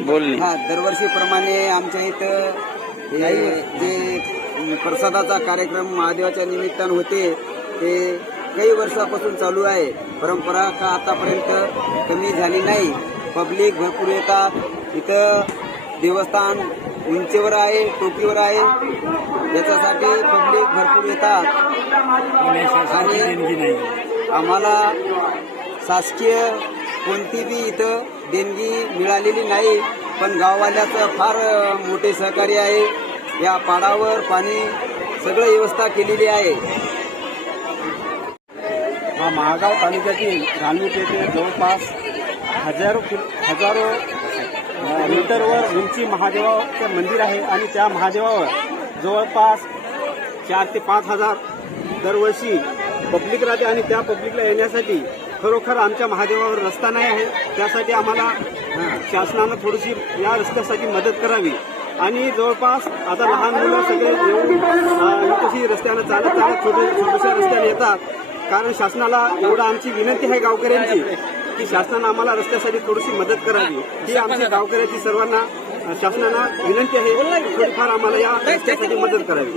बोलणे हा दरवर्षीप्रमाणे आमच्या इथं हे जे प्रसादाचा कार्यक्रम महादेवाच्या निमित्तानं होते ते काही वर्षापासून चालू आहे. परंपरा का आतापर्यंत कमी झाली नाही. पब्लिक भरपूर येतात. इथं देवस्थान उंचीवर आहे टोपीवर आहे. याच्यासाठी पब्लिक भरपूर येतात. आणि आम्हाला शासकीय कोणती बी इथं देणगी मिळालेली नाही पण गाववाल्याचं फार मोठे सहकार्य आहे. या पाडावर पाणी सगळं व्यवस्था केलेली आहे. हा महागाव तालुक्यातील रानवीट येथे जवळपास हजारो हजारो मीटरवर उंची महादेवाचं मंदिर आहे आणि त्या महादेवावर जवळपास चार ते पाच हजार दरवर्षी पब्लिक राहते आणि त्या पब्लिकला येण्यासाठी खरोखर आमच्या महादेवावर रस्ता नाही आहे. त्यासाठी आम्हाला शासनानं थोडीशी या रस्त्यासाठी मदत करावी. आणि जवळपास आता लहान मुलं सगळे येऊन कशी रस्त्यानं चालत चालत छोटे छोट्याशा रस्त्याने येतात. कारण शासनाला एवढं आमची विनंती आहे गावकऱ्यांची की शासनानं आम्हाला रस्त्यासाठी थोडीशी मदत करावी. ही आमच्या गावकऱ्याची सर्वांना शासनाला विनंती आहे थोडीफार आम्हाला या रस्त्यासाठी मदत करावी.